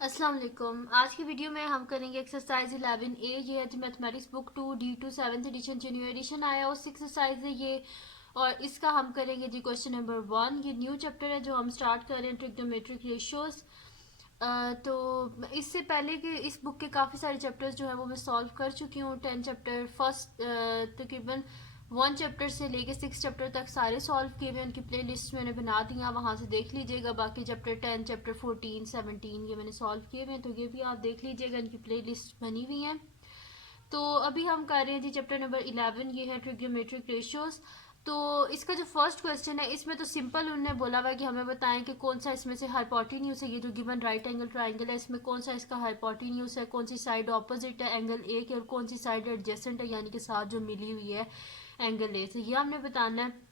अस्सलाम वालेकुम। आज की वीडियो में हम करेंगे एक्सरसाइज 11A। ये है जी mathematics book 2D2 7th edition जो न्यू एडिशन आया उस एक्सरसाइज है ये। और इसका हम करेंगे जी क्वेश्चन नंबर 1। ये न्यू चैप्टर है जो हम स्टार्ट कर रहे हैं, ट्रिग्नोमेट्रिक रेशियोज। तो इससे पहले कि इस बुक के काफ़ी सारे चैप्टर्स जो है वो मैं सॉल्व कर चुकी हूँ। 10 चैप्टर फर्स्ट तकरीबन 1 चैप्टर से लेके 6 चैप्टर तक सारे सॉल्व किए हुए, उनकी प्ले लिस्ट मैंने बना दी है, वहाँ से देख लीजिएगा। बाकी चैप्टर 10 चैप्टर 14 17 ये मैंने सॉल्व किए हुए हैं, तो ये भी आप देख लीजिएगा, इनकी प्ले लिस्ट बनी हुई है। तो अभी हम कर रहे हैं जी चैप्टर नंबर 11, ये है ट्रिग्नोमेट्रिक रेशियोज। तो इसका जो फर्स्ट क्वेश्चन है इसमें तो सिंपल उन्होंने बोला हुआ है कि हमें बताएं कि कौन सा इसमें से हाइपोटेन्यूज है। ये जो गिवन राइट एंगल ट्राइंगल है इसमें कौन सा इसका हाइपोटेन्यूज है, कौन सी साइड ऑपोजिट है एंगल ए के, और कौन सी साइड एडजेसेंट है यानी कि साथ जो मिली हुई है एंगल ए से, ये हमने बताना है।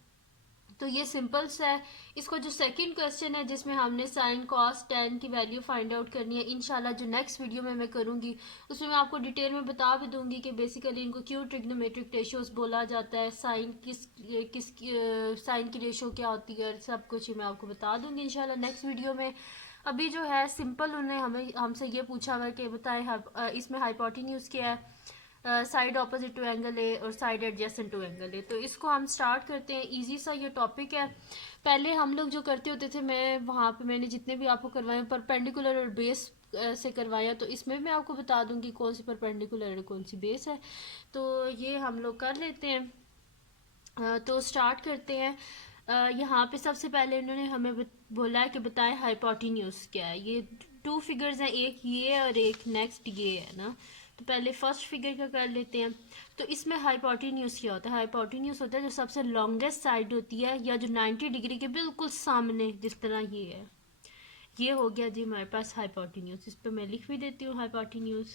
तो ये सिंपल सा है। इसको जो सेकंड क्वेश्चन है जिसमें हमने साइन कॉस टेन की वैल्यू फाइंड आउट करनी है, इंशाल्लाह जो नेक्स्ट वीडियो में मैं करूंगी उसमें मैं आपको डिटेल में बता भी दूंगी कि बेसिकली इनको क्यों ट्रिग्नोमेट्रिक रेशियोज बोला जाता है, साइन किस साइन की रेशियो क्या होती है, सब कुछ मैं आपको बता दूंगी इंशाल्लाह नेक्स्ट वीडियो में। अभी जो है सिंपल उन्होंने हमें हमसे ये पूछा हुआ है कि बताएं इसमें हाइपोटेन्यूज क्या है, side opposite to angle A और side adjacent to angle A. तो इसको हम स्टार्ट करते हैं। इजी सा ये टॉपिक है। पहले हम लोग जो करते होते थे, मैं वहाँ पे मैंने जितने भी आपको करवाए परपेंडिकुलर और बेस से करवाया, तो इसमें मैं आपको बता दूंगी कौन सी परपेंडिकुलर और कौन सी बेस है। तो ये हम लोग कर लेते हैं। तो स्टार्ट करते हैं। यहाँ पे सबसे पहले इन्होंने हमें बोला है कि बताएं हाइपोटेन्यूज क्या है। ये 2 फिगर्स हैं, एक ये और एक नेक्स्ट ये है ना। तो पहले फर्स्ट फिगर का कर लेते हैं। तो इसमें हाइपोटेन्यूज क्या होता है? हाइपोटेन्यूज होता है जो सबसे लॉन्गेस्ट साइड होती है या जो 90 डिग्री के बिल्कुल सामने, जिस तरह ये है, ये हो गया जी हमारे पास हाइपोटेन्यूज। इस पर मैं लिख भी देती हूँ हाइपोटेन्यूज।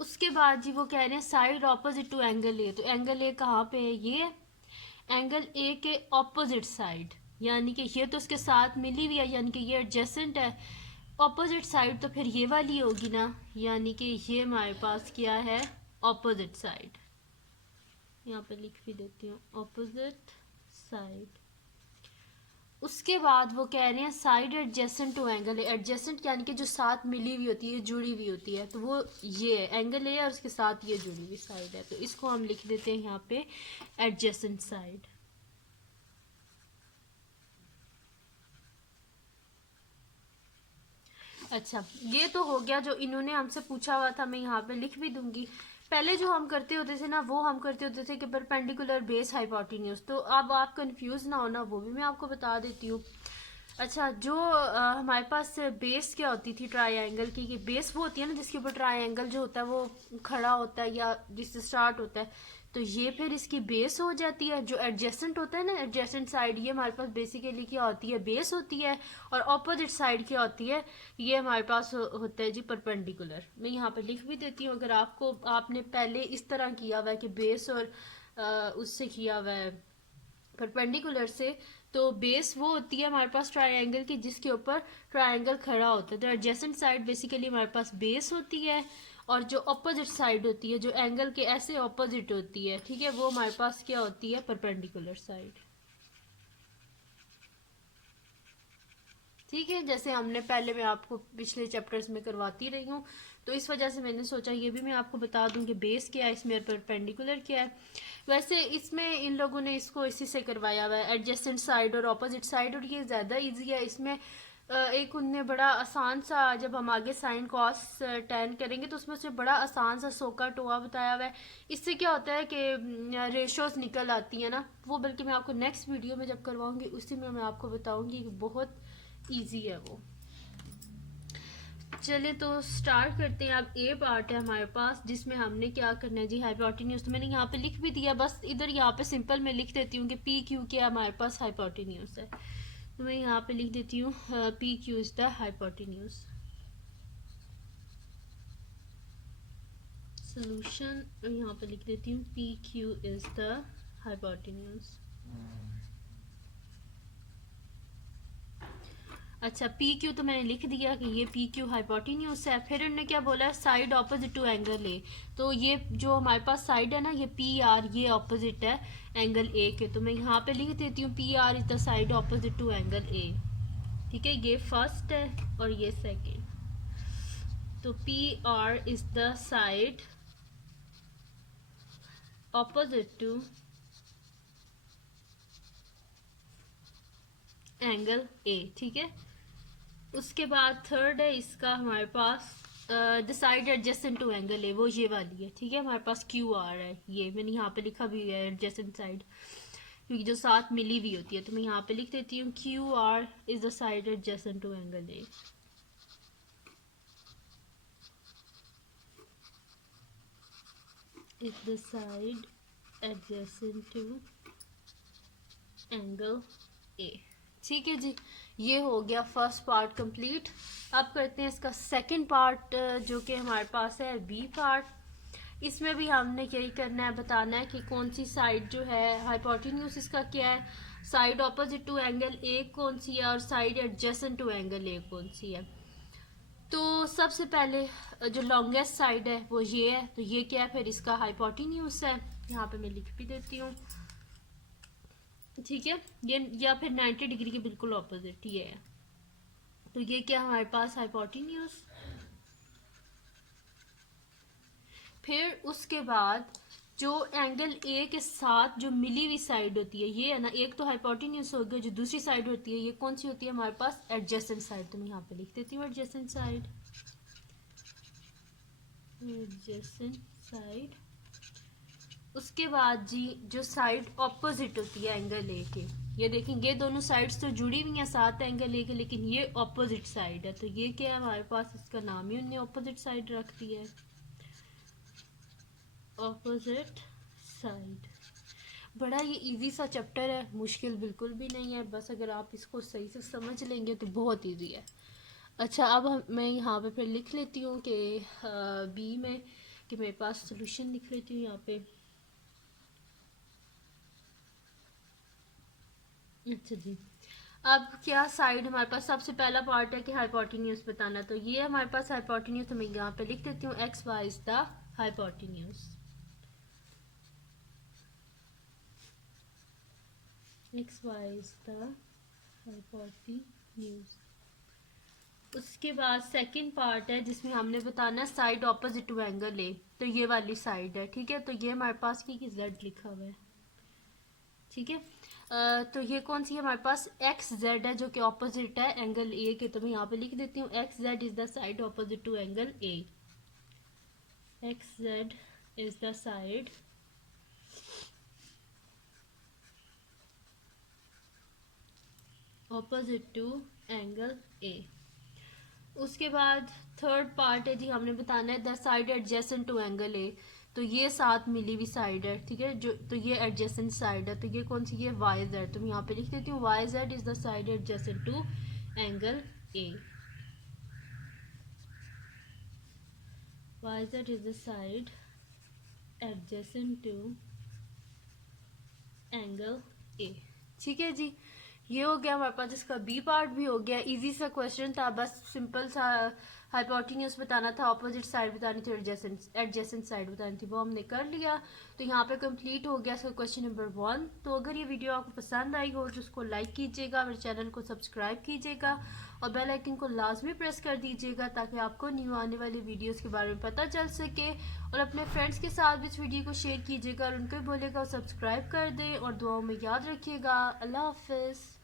उसके बाद जी वो कह रहे हैं side opposite to angle A. तो एंगल ए कहाँ पे है? ये एंगल ए के ऑपोजिट साइड, यानी कि ये तो उसके साथ मिली हुई है, यानी कि ये एडजेसेंट है। ऑपोजिट साइड तो फिर ये वाली होगी ना, यानी कि ये हमारे पास क्या है? Opposite side. यहाँ पे लिख भी देती हूँ ऑपोजिट साइड। उसके बाद वो कह रहे हैं side adjacent to angle A. Adjacent यानी कि जो साथ मिली हुई होती है, जुड़ी हुई होती है, तो वो ये एंगल ए और उसके साथ ये जुड़ी हुई साइड है। तो इसको हम लिख देते हैं यहाँ पे एडजेसेंट साइड। अच्छा, ये तो हो गया जो इन्होंने हमसे पूछा हुआ था, मैं यहाँ पे लिख भी दूंगी। पहले जो हम करते होते थे ना, वो हम करते होते थे कि परपेंडिकुलर बेस हाइपोटेन्यूज। तो अब आप कंफ्यूज ना होना, वो भी मैं आपको बता देती हूँ। अच्छा, जो हमारे पास बेस क्या होती थी ट्रायंगल की, कि बेस वो होती है ना जिसके ऊपर ट्रायंगल जो होता है वो खड़ा होता है या जिससे स्टार्ट होता है, तो ये फिर इसकी बेस हो जाती है। जो एडजेसेंट होता है ना, एडजेसेंट साइड, ये हमारे पास बेसिकली क्या होती है? बेस होती है। और ऑपोजिट साइड क्या होती है? ये हमारे पास होता है जी परपेंडिकुलर। मैं यहाँ पे लिख भी देती हूँ, अगर आपको आपने पहले इस तरह किया हुआ है कि बेस और उससे किया हुआ है परपेंडिकुलर से, तो बेस वो होती है हमारे पास ट्रायंगल की जिसके ऊपर ट्रायंगल खड़ा होता है। तो एडजेसेंट साइड बेसिकली हमारे पास बेस होती है, और जो अपोजिट साइड होती है, जो एंगल के ऐसे ऑपोजिट होती है, ठीक है, वो हमारे पास क्या होती है? Perpendicular side. ठीक है, जैसे हमने पहले मैं आपको पिछले चैप्टर्स में करवाती रही हूँ, तो इस वजह से मैंने सोचा ये भी मैं आपको बता दूं कि बेस क्या है इसमें और परपेंडिकुलर क्या है। वैसे इसमें इन लोगों ने इसको इसी से करवाया हुआ है, एडजेसेंट साइड और ऑपोजिट साइड, और ये ज़्यादा इजी है। इसमें एक उनने बड़ा आसान सा, जब हम आगे साइन कॉस टेन करेंगे तो उसमें से बड़ा आसान सा सोका टोआ बताया हुआ है। इससे क्या होता है कि रेशोज निकल आती है ना, वो बल्कि मैं आपको नेक्स्ट वीडियो में जब करवाऊंगी उसी में मैं आपको बताऊंगी कि बहुत इजी है वो। चले तो स्टार्ट करते हैं। अब ए पार्ट है हमारे पास जिसमें हमने क्या करना है जी? हाइपोटेन्यूज तो मैंने यहाँ पे लिख भी दिया, बस इधर यहाँ पे सिंपल मैं लिख देती हूँ कि पी क्यू क्या हमारे पास हाइपोटेन्यूज है। तो मैं यहाँ पे लिख देती हूँ P Q is the hypotenuse. Solution यहाँ पे लिख देती हूँ P Q is the hypotenuse. अच्छा, पी क्यू तो मैंने लिख दिया कि ये पी क्यू हाइपोटेन्यूज है। फिर उन्होंने क्या बोला है? Side opposite to angle A. तो ये जो हमारे पास साइड है ना, ये पी आर, ये ऑपोजिट है एंगल ए के। तो मैं यहाँ पे लिख देती हूँ P R is the side opposite to angle A. ठीक है, ये फर्स्ट है और ये सेकंड। तो PR is the side opposite to angle A। ठीक है, उसके बाद थर्ड है इसका हमारे पास the side adjacent to angle A, वो ये वाली है। ठीक है, हमारे पास QR है, ये मैंने यहाँ पे लिखा भी है एडजेसेंट साइड, क्योंकि जो साथ मिली हुई होती है। तो मैं यहाँ पे लिख देती हूँ QR is the side adjacent to angle A। is the side adjacent to angle A। ठीक है जी, ये हो गया फर्स्ट पार्ट कंप्लीट। अब करते हैं इसका सेकंड पार्ट, जो कि हमारे पास है B पार्ट। इसमें भी हमने यही करना है, बताना है कि कौन सी साइड जो है हाइपोटेन्यूज इसका क्या है, side opposite to angle A कौन सी है और side adjacent to angle A कौन सी है। तो सबसे पहले जो लॉन्गेस्ट साइड है वो ये है, तो ये क्या है, फिर इसका हाइपोटेन्यूज है, यहाँ पे मैं लिख भी देती हूँ। ठीक है, ये या फिर 90 डिग्री के बिल्कुल ऑपोजिट ये है। तो ये क्या हमारे पास हाइपोटेन्यूज। फिर उसके बाद जो एंगल A के साथ जो मिली हुई साइड होती है, ये है ना, एक तो हाइपोटेन्यूज हो गया, जो दूसरी साइड होती है ये कौन सी होती है हमारे पास, एडजेसेंट साइड। तो मैं यहाँ पे लिख देती हूँ एडजेसेंट साइड, एडजेसेंट साइड। उसके बाद जी जो साइड ऑपोजिट होती है एंगल A के, ये देखेंगे दोनों साइड्स तो जुड़ी हुई हैं साथ एंगल A के, लेकिन ये ऑपोजिट साइड है। तो ये क्या है हमारे पास, इसका नाम ही उन्हें ऑपोजिट साइड रख दिया है, ऑपोजिट साइड। बड़ा ये इजी सा चैप्टर है, मुश्किल बिल्कुल भी नहीं है, बस अगर आप इसको सही से समझ लेंगे तो बहुत इजी है। अच्छा, अब मैं यहाँ पे फिर लिख लेती हूँ कि B में कि मेरे पास सोल्यूशन लिख लेती हूँ यहाँ पे। अच्छा जी, अब क्या साइड हमारे पास सबसे पहला पार्ट है कि हाइपोटेन्यूज बताना। तो ये हमारे पास हाइपोटेन्यूज, तो मैं यहाँ पे लिख देती हूँ XY is the hypotenuse, XY is the hypotenuse. उसके बाद सेकंड पार्ट है जिसमें हमने बताना side opposite to angle A, तो ये वाली साइड है। ठीक है, तो ये हमारे पास की Z लिखा हुआ है। ठीक है, तो ये कौन सी है हमारे पास, XZ है, जो कि ऑपोजिट है एंगल A के। तो मैं यहाँ पे लिख देती हूँ XZ is the side opposite to angle A, XZ is the side opposite to angle A। उसके बाद थर्ड पार्ट है जी, हमने बताना है the side adjacent to angle A, तो ये साथ मिली हुई साइड है। ठीक है, जो तो ये एडजेसेंट साइड है, तो ये कौन सी है, YZ। तो मैं यहाँ पे लिख देती हूँ YZ is the side adjacent to angle A, YZ is the side adjacent to angle A। ठीक है जी, ये हो गया हमारे पास, इसका B पार्ट भी हो गया। इजी सा क्वेश्चन था, बस सिंपल सा हाइपोटेन्यूज बताना था, ऑपोजिट साइड बतानी थी, एडजेसेंट साइड बतानी थी, वो हमने कर लिया। तो यहाँ पे कंप्लीट हो गया इसका क्वेश्चन नंबर 1। तो अगर ये वीडियो आपको पसंद आई हो तो उसको लाइक कीजिएगा, मेरे चैनल को सब्सक्राइब कीजिएगा और बेल आइकन को लाजमी प्रेस कर दीजिएगा ताकि आपको न्यू आने वाली वीडियोज़ के बारे में पता चल सके। और अपने फ्रेंड्स के साथ भी इस वीडियो को शेयर कीजिएगा और उनको भी बोलिएगा सब्सक्राइब कर दें और दुआओं में याद रखिएगा। अल्लाह हाफिज़।